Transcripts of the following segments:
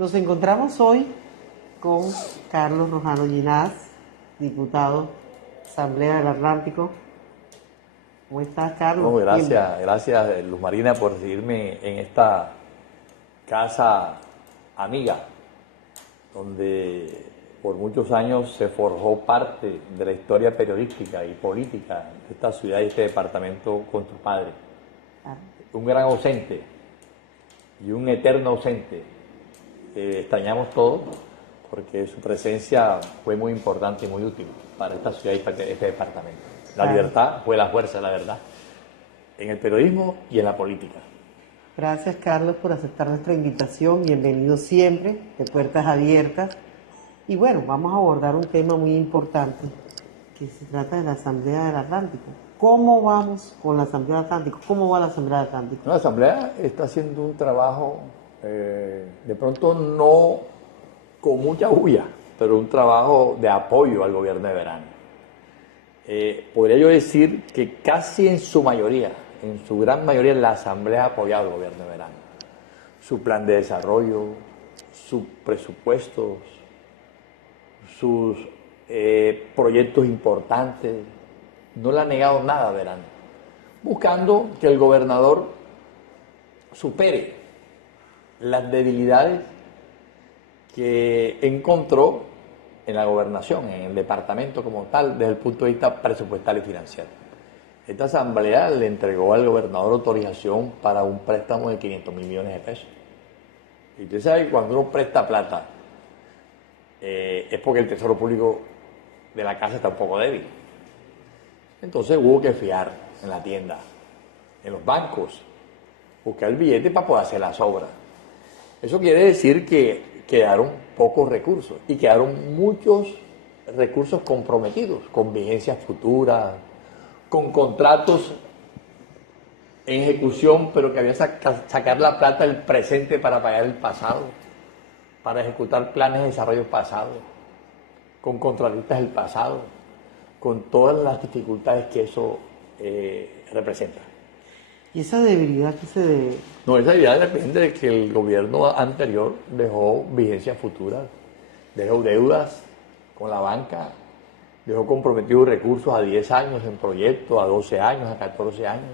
Nos encontramos hoy con Carlos Rojano Ginás, diputado, Asamblea del Atlántico. ¿Cómo estás, Carlos? No, gracias Luz Marina por recibirme en esta casa amiga, donde por muchos años se forjó parte de la historia periodística y política de esta ciudad y este departamento con tu padre. Un gran ausente y un eterno ausente. Extrañamos todos porque su presencia fue muy importante y muy útil para esta ciudad y para este departamento. La libertad fue la fuerza, la verdad, en el periodismo y en la política. Gracias, Carlos, por aceptar nuestra invitación. Bienvenido siempre, de puertas abiertas. Y bueno, vamos a abordar un tema muy importante, que se trata de la Asamblea del Atlántico. ¿Cómo vamos con la Asamblea del Atlántico? ¿Cómo va la Asamblea del Atlántico? La Asamblea está haciendo un trabajo, de pronto no con mucha bulla, pero un trabajo de apoyo al gobierno de Verano. Podría yo decir que casi en su mayoría, en su gran mayoría, la Asamblea ha apoyado al gobierno de Verano. Su plan de desarrollo, sus presupuestos, sus proyectos importantes, no le ha negado nada a Verano, buscando que el gobernador supere las debilidades que encontró en la gobernación, en el departamento como tal, desde el punto de vista presupuestal y financiero. Esta asamblea le entregó al gobernador autorización para un préstamo de 500.000 millones de pesos. Y usted sabe que cuando uno presta plata, es porque el tesoro público de la casa está un poco débil. Entonces hubo que fiar en la tienda, en los bancos, buscar el billete para poder hacer las obras. Eso quiere decir que quedaron pocos recursos y quedaron muchos recursos comprometidos, con vigencias futuras, con contratos en ejecución, pero que había que sacar la plata del presente para pagar el pasado, para ejecutar planes de desarrollo pasado, con contratistas del pasado, con todas las dificultades que eso representa. ¿Y esa debilidad que se debe? No, esa idea depende de que el gobierno anterior dejó vigencias futuras, dejó deudas con la banca, dejó comprometidos recursos a 10 años en proyectos, a 12 años, a 14 años.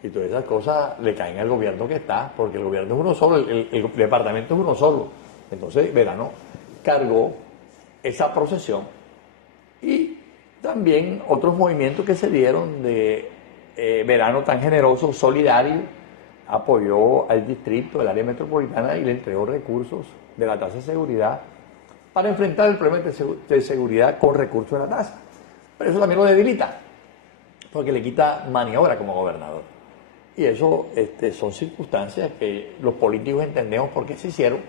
Y todas esas cosas le caen al gobierno que está, porque el gobierno es uno solo, el departamento es uno solo. Entonces, Verano cargó esa procesión y también otros movimientos que se dieron de Verano tan generoso, solidario, apoyó al distrito, el área metropolitana y le entregó recursos de la tasa de seguridad para enfrentar el problema de seguridad con recursos de la tasa. Pero eso también lo debilita, porque le quita maniobra como gobernador. Y eso son circunstancias que los políticos entendemos por qué se hicieron,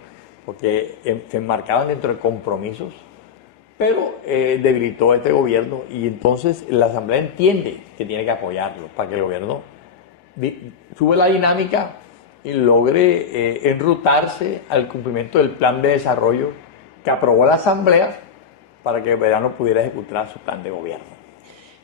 porque se enmarcaban dentro de compromisos, pero debilitó a este gobierno y entonces la Asamblea entiende que tiene que apoyarlo para que el gobierno sube la dinámica y logre enrutarse al cumplimiento del plan de desarrollo que aprobó la Asamblea para que Verano pudiera ejecutar su plan de gobierno.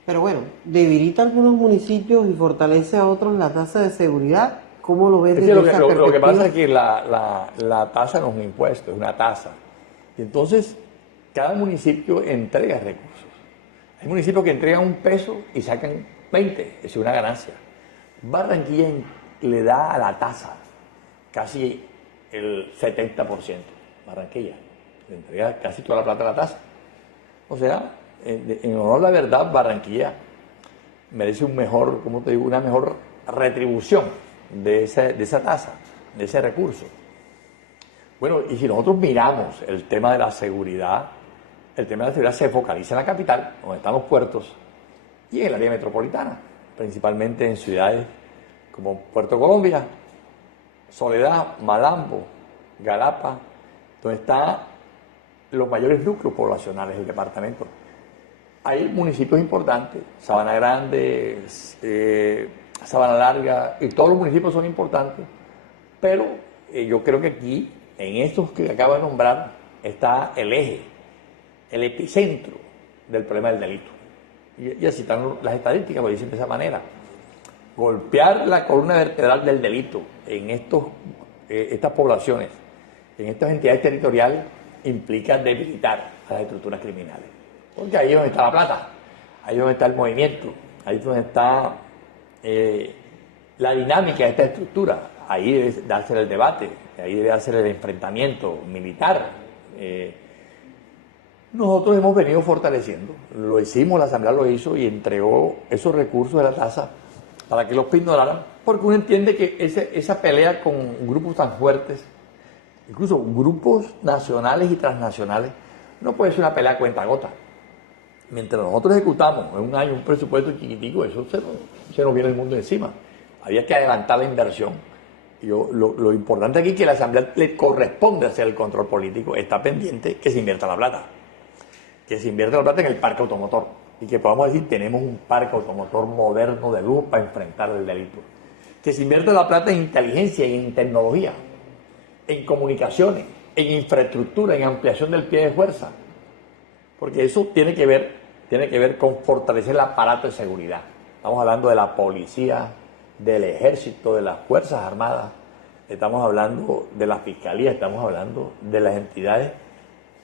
Pero bueno, debilita algunos municipios y fortalece a otros la tasa de seguridad. ¿Cómo lo ves desde esa perspectiva? Lo que pasa es que la tasa no es un impuesto, es una tasa. Y entonces, cada municipio entrega recursos. Hay municipios que entregan 1 peso y sacan 20, es una ganancia. Barranquilla le da a la tasa casi el 70%. Barranquilla le entrega casi toda la plata a la tasa. O sea, en honor a la verdad, Barranquilla merece una mejor retribución de esa tasa, de ese recurso. Bueno, y si nosotros miramos el tema de la seguridad, el tema de la seguridad se focaliza en la capital, donde están los puertos, y en el área metropolitana, principalmente en ciudades como Puerto Colombia, Soledad, Malambo, Galapa, donde están los mayores núcleos poblacionales del departamento. Hay municipios importantes, Sabana Grande, Sabana Larga, y todos los municipios son importantes, pero yo creo que aquí, en estos que acabo de nombrar, está el eje, el epicentro del problema del delito. Y así están las estadísticas, lo dicen de esa manera. Golpear la columna vertebral del delito en estas poblaciones en estas entidades territoriales implica debilitar a las estructuras criminales. Porque ahí es donde está la plata, ahí es donde está el movimiento, ahí es donde está la dinámica de esta estructura. Ahí debe darse el debate, ahí debe darse el enfrentamiento militar. Nosotros hemos venido fortaleciendo, lo hicimos, la Asamblea lo hizo y entregó esos recursos de la tasa para que los ignoraran, porque uno entiende que esa pelea con grupos tan fuertes, incluso grupos nacionales y transnacionales, no puede ser una pelea a cuenta-gota. Mientras nosotros ejecutamos en un año un presupuesto chiquitico, eso se nos viene el mundo encima. Había que adelantar la inversión. Lo importante aquí es que a la Asamblea le corresponde hacer el control político, está pendiente que se invierta la plata. Que se invierta la plata en el parque automotor y que podamos decir tenemos un parque automotor moderno de lujo para enfrentar el delito. Que se invierta la plata en inteligencia y en tecnología, en comunicaciones, en infraestructura, en ampliación del pie de fuerza. Porque eso tiene que ver con fortalecer el aparato de seguridad. Estamos hablando de la policía, del ejército, de las Fuerzas Armadas, estamos hablando de la Fiscalía, estamos hablando de las entidades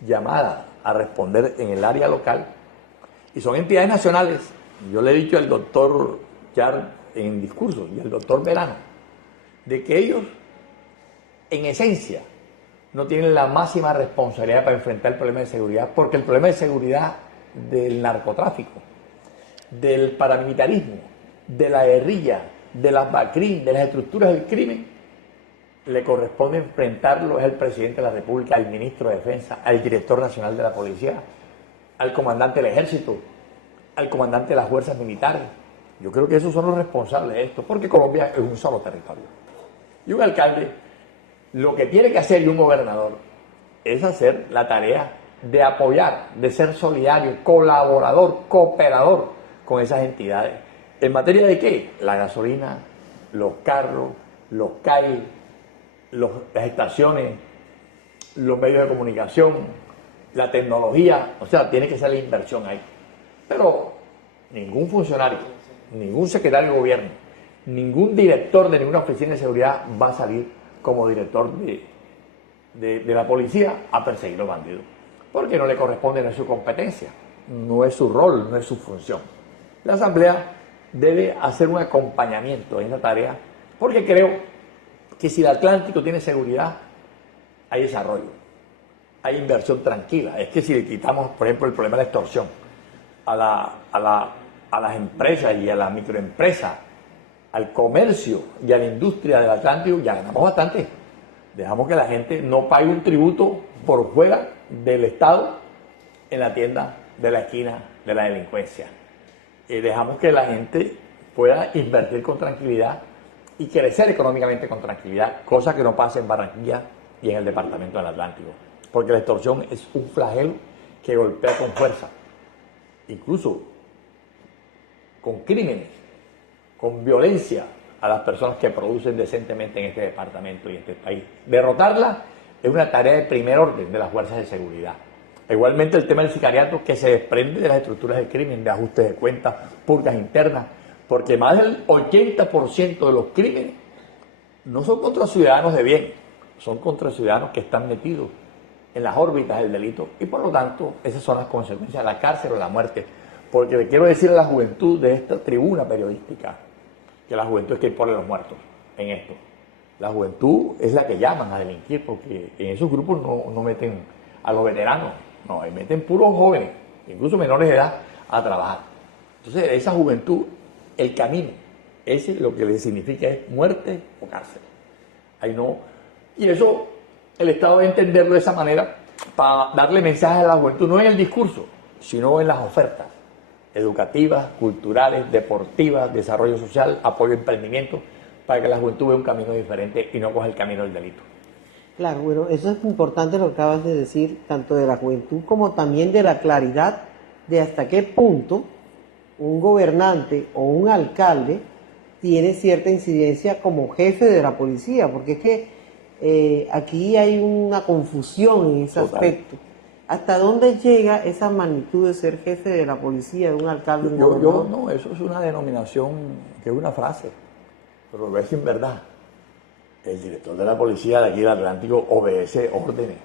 llamadas a responder en el área local, y son entidades nacionales. Yo le he dicho al doctor Char en discurso y al doctor Verano, de que ellos, en esencia, no tienen la máxima responsabilidad para enfrentar el problema de seguridad, porque el problema de seguridad del narcotráfico, del paramilitarismo, de la guerrilla, de las BACRIM, de las estructuras del crimen, le corresponde enfrentarlo es el presidente de la República, al ministro de Defensa, al director nacional de la policía, al comandante del ejército, al comandante de las fuerzas militares. Yo creo que esos son los responsables de esto, porque Colombia es un solo territorio. Y un alcalde, lo que tiene que hacer, y un gobernador, es hacer la tarea de apoyar, de ser solidario, colaborador, cooperador con esas entidades. ¿En materia de qué? La gasolina, los carros, los CAI, las estaciones, los medios de comunicación, la tecnología, o sea, tiene que ser la inversión ahí. Pero ningún funcionario, ningún secretario de gobierno, ningún director de ninguna oficina de seguridad va a salir como director de la policía a perseguir a los bandidos. Porque no le corresponde, no es su competencia, no es su rol, no es su función. La Asamblea debe hacer un acompañamiento en esa tarea, porque creo que si el Atlántico tiene seguridad, hay desarrollo, hay inversión tranquila. Es que si le quitamos, por ejemplo, el problema de la extorsión a las empresas y a las microempresas, al comercio y a la industria del Atlántico, ya ganamos bastante. Dejamos que la gente no pague un tributo por fuera del Estado en la tienda de la esquina de la delincuencia. Dejamos que la gente pueda invertir con tranquilidad y crecer económicamente con tranquilidad, cosa que no pasa en Barranquilla y en el departamento del Atlántico. Porque la extorsión es un flagelo que golpea con fuerza, incluso con crímenes, con violencia a las personas que producen decentemente en este departamento y en este país. Derrotarla es una tarea de primer orden de las fuerzas de seguridad. Igualmente el tema del sicariato, que se desprende de las estructuras del crimen, de ajustes de cuentas, purgas internas, porque más del 80% de los crímenes no son contra ciudadanos de bien, son contra ciudadanos que están metidos en las órbitas del delito, y por lo tanto esas son las consecuencias, la cárcel o la muerte. Porque le quiero decir a la juventud de esta tribuna periodística que la juventud es que pone los muertos en esto. La juventud es la que llaman a delinquir, porque en esos grupos no meten a los veteranos, no, meten puros jóvenes, incluso menores de edad, a trabajar. Entonces esa juventud, el camino, ese lo que le significa es muerte o cárcel. Ahí no. Y eso el Estado debe entenderlo de esa manera para darle mensaje a la juventud, no en el discurso, sino en las ofertas educativas, culturales, deportivas, desarrollo social, apoyo a emprendimiento, para que la juventud vea un camino diferente y no coja el camino del delito. Claro, bueno, eso es importante lo que acabas de decir, tanto de la juventud como también de la claridad de hasta qué punto un gobernante o un alcalde tiene cierta incidencia como jefe de la policía, porque es que aquí hay una confusión en ese aspecto. ¿Hasta dónde llega esa magnitud de ser jefe de la policía, de un alcalde? No, eso es una denominación, que es una frase, pero es en verdad. El director de la policía de aquí del Atlántico obedece órdenes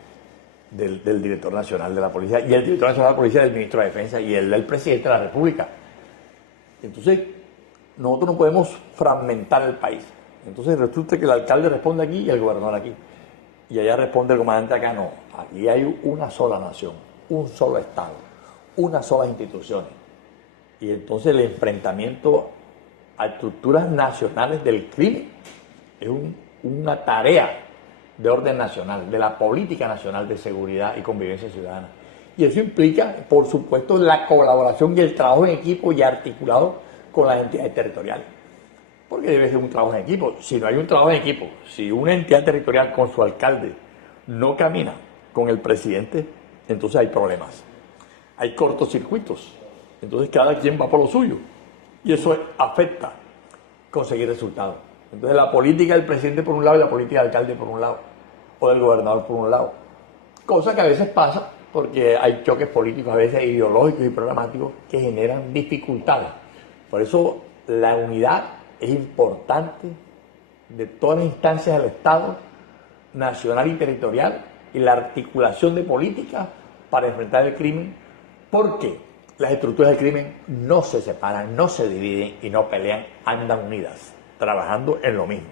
del director nacional de la policía, y el director nacional de la policía del ministro de Defensa, y el del presidente de la República. Entonces, nosotros no podemos fragmentar el país. Entonces resulta que el alcalde responde aquí y el gobernador aquí. Y allá responde el comandante acá. No, aquí hay una sola nación, un solo Estado, unas solas instituciones. Y entonces el enfrentamiento a estructuras nacionales del crimen es una tarea de orden nacional, de la política nacional de seguridad y convivencia ciudadana. Y eso implica, por supuesto, la colaboración y el trabajo en equipo y articulado con las entidades territoriales. Porque debe ser un trabajo en equipo. Si no hay un trabajo en equipo, si una entidad territorial con su alcalde no camina con el presidente, entonces hay problemas. Hay cortocircuitos. Entonces cada quien va por lo suyo. Y eso afecta conseguir resultados. Entonces la política del presidente por un lado y la política del alcalde por un lado. O del gobernador por un lado. Cosa que a veces pasa porque hay choques políticos, a veces ideológicos y programáticos, que generan dificultades. Por eso la unidad es importante de todas las instancias del Estado, nacional y territorial, y la articulación de políticas para enfrentar el crimen, porque las estructuras del crimen no se separan, no se dividen y no pelean, andan unidas, trabajando en lo mismo.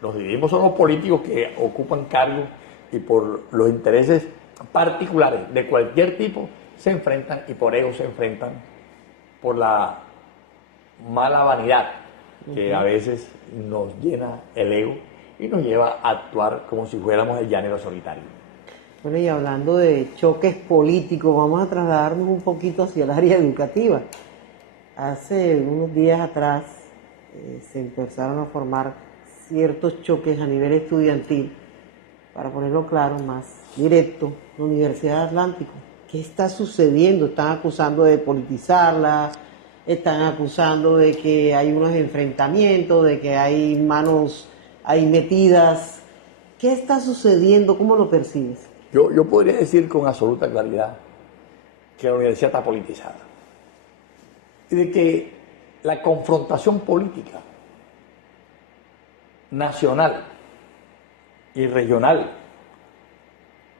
Los dividimos son los políticos que ocupan cargos y por los intereses particulares de cualquier tipo se enfrentan, y por ego se enfrentan, por la mala vanidad que a veces nos llena el ego y nos lleva a actuar como si fuéramos el llanero solitario. Bueno, y hablando de choques políticos, vamos a trasladarnos un poquito hacia el área educativa. Hace unos días atrás se empezaron a formar ciertos choques a nivel estudiantil, para ponerlo claro, más directo, la Universidad de Atlántico. ¿Qué está sucediendo? Están acusando de politizarla, están acusando de que hay unos enfrentamientos, de que hay manos ahí metidas. ¿Qué está sucediendo? ¿Cómo lo percibes? Yo podría decir con absoluta claridad que la universidad está politizada y de que la confrontación política nacional y regional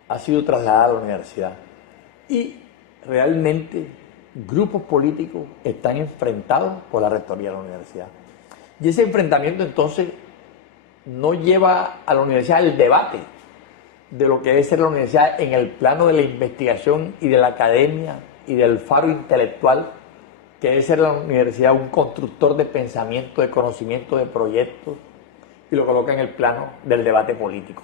ha sido trasladada a la universidad, y realmente grupos políticos están enfrentados por la rectoría de la universidad. Y ese enfrentamiento entonces no lleva a la universidad el debate de lo que debe ser la universidad en el plano de la investigación y de la academia y del faro intelectual, que debe ser la universidad un constructor de pensamiento, de conocimiento, de proyectos, y lo coloca en el plano del debate político.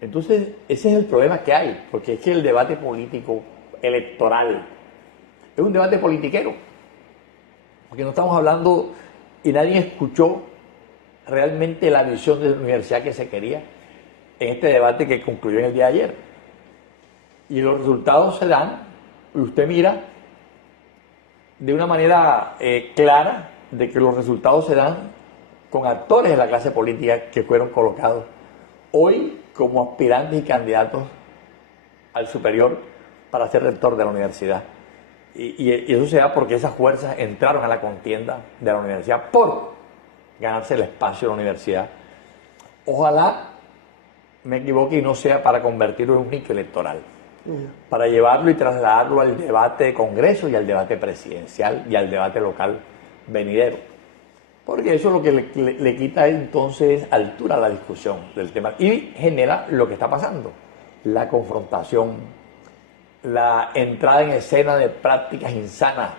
Entonces, ese es el problema que hay, porque es que el debate político electoral es un debate politiquero, porque no estamos hablando y nadie escuchó realmente la visión de la universidad que se quería en este debate que concluyó en el día de ayer. Y los resultados se dan, y usted mira de una manera clara de que los resultados se dan con actores de la clase política que fueron colocados hoy como aspirantes y candidatos al superior para ser rector de la universidad. Y eso se da porque esas fuerzas entraron a la contienda de la universidad por ganarse el espacio de la universidad. Ojalá me equivoque y no sea para convertirlo en un nicho electoral, para llevarlo y trasladarlo al debate de Congreso y al debate presidencial y al debate local venidero. Porque eso es lo que le quita entonces altura a la discusión del tema y genera lo que está pasando, la confrontación, la entrada en escena de prácticas insanas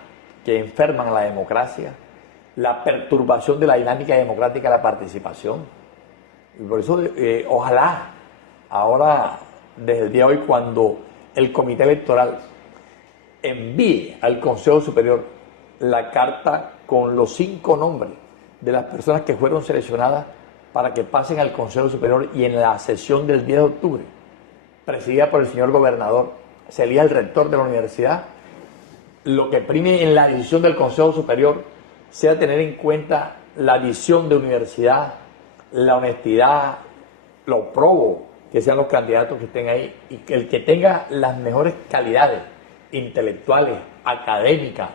que enferman a la democracia, la perturbación de la dinámica democrática de la participación. Y por eso, ojalá, ahora, desde el día de hoy, cuando el Comité Electoral envíe al Consejo Superior la carta con los 5 nombres de las personas que fueron seleccionadas para que pasen al Consejo Superior, y en la sesión del 10 de octubre, presidida por el señor gobernador, se elija el rector de la universidad, lo que prime en la decisión del Consejo Superior sea tener en cuenta la visión de universidad, la honestidad, lo probo que sean los candidatos que estén ahí, y que el que tenga las mejores calidades intelectuales, académicas,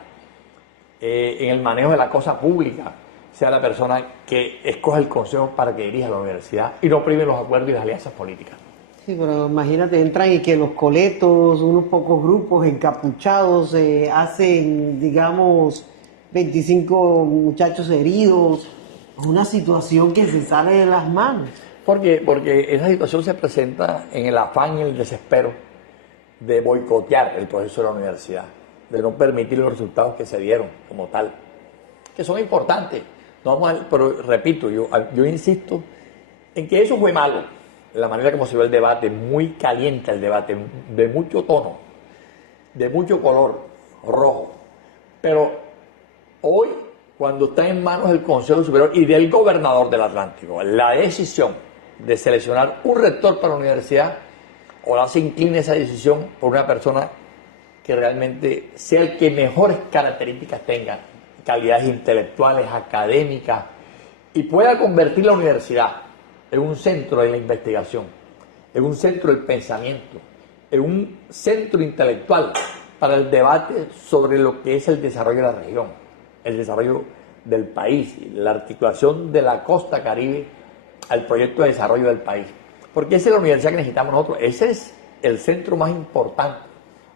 en el manejo de la cosa pública, sea la persona que escoja el consejo para que dirija la universidad y no prive los acuerdos y las alianzas políticas. Sí, pero imagínate, entran y que los coletos, unos pocos grupos encapuchados, hacen, digamos, 25 muchachos heridos, una situación que se sale de las manos. Porque esa situación se presenta en el afán y el desespero de boicotear el proceso de la universidad, de no permitir los resultados que se dieron como tal, que son importantes. No vamos pero repito, yo insisto en que eso fue malo, la manera como se dio el debate, muy caliente el debate, de mucho tono, de mucho color rojo. Pero hoy, cuando está en manos del Consejo Superior y del gobernador del Atlántico, la decisión de seleccionar un rector para la universidad, ahora se inclina esa decisión por una persona que realmente sea el que mejores características tenga, calidades intelectuales, académicas, y pueda convertir la universidad en un centro de la investigación, en un centro del pensamiento, en un centro intelectual para el debate sobre lo que es el desarrollo de la región, el desarrollo del país, la articulación de la costa caribe al proyecto de desarrollo del país. Porque esa es la universidad que necesitamos nosotros, ese es el centro más importante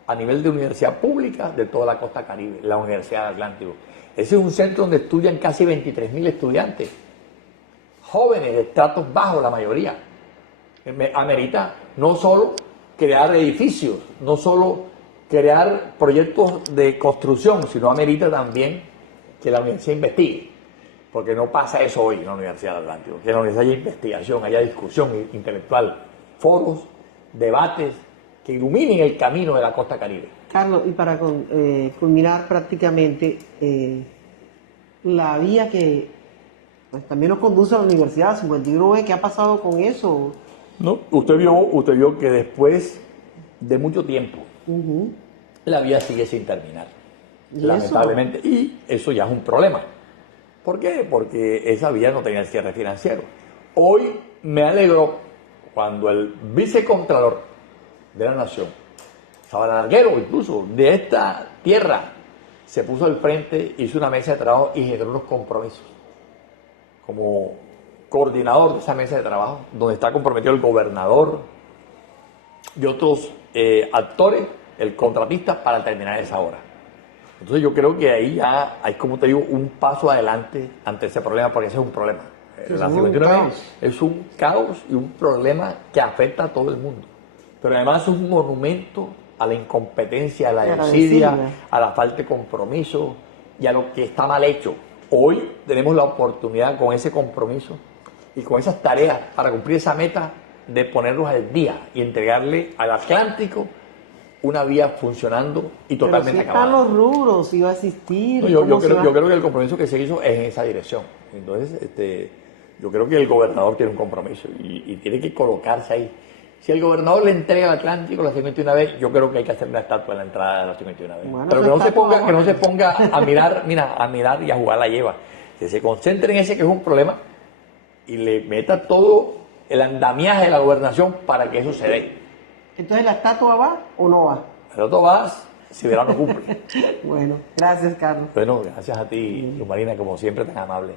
a nivel de universidad pública de toda la costa caribe, la Universidad del Atlántico. Ese es un centro donde estudian casi 23.000 estudiantes, jóvenes de estratos bajos la mayoría. Amerita no solo crear edificios, no solo crear proyectos de construcción, sino amerita también que la universidad investigue. Porque no pasa eso hoy en la Universidad del Atlántico, que en la universidad haya investigación, haya discusión intelectual, foros, debates que iluminen el camino de la costa caribe. Carlos, y para culminar prácticamente, la vía que pues, también nos conduce a la Universidad 51B, ¿qué ha pasado con eso? No, usted vio que después de mucho tiempo, la vía sigue sin terminar, lamentablemente, y eso ya es un problema. ¿Por qué? Porque esa vía no tenía el cierre financiero. Hoy me alegró cuando el vicecontralor de la Nación, Sabalarguero incluso, de esta tierra, se puso al frente, hizo una mesa de trabajo y generó unos compromisos. Como coordinador de esa mesa de trabajo, donde está comprometido el gobernador y otros actores, el contratista, para terminar esa obra. Entonces yo creo que ahí ya hay, como te digo, un paso adelante ante ese problema, porque ese es un problema. La 51 es un caos y un problema que afecta a todo el mundo. Pero además es un monumento a la incompetencia, a la desidia, a la falta de compromiso y a lo que está mal hecho. Hoy tenemos la oportunidad con ese compromiso y con esas tareas para cumplir esa meta de ponerlos al día y entregarle al Atlántico una vía funcionando y totalmente acabada. Están los rubros, iba a asistir. No, yo creo que el compromiso que se hizo es en esa dirección. Entonces, yo creo que el gobernador tiene un compromiso y tiene que colocarse ahí. Si el gobernador le entrega al Atlántico la 51B, yo creo que hay que hacer una estatua en la entrada de la 51B. Bueno, pero que no se ponga a mirar, a mirar y a jugar la lleva. Que se concentre en ese que es un problema y le meta todo el andamiaje de la gobernación para que eso se dé. Entonces, ¿la estatua va o no va? La estatua va si verano cumple. Bueno, gracias, Carlos. Bueno, gracias a ti, Luz Marina, como siempre, tan amable.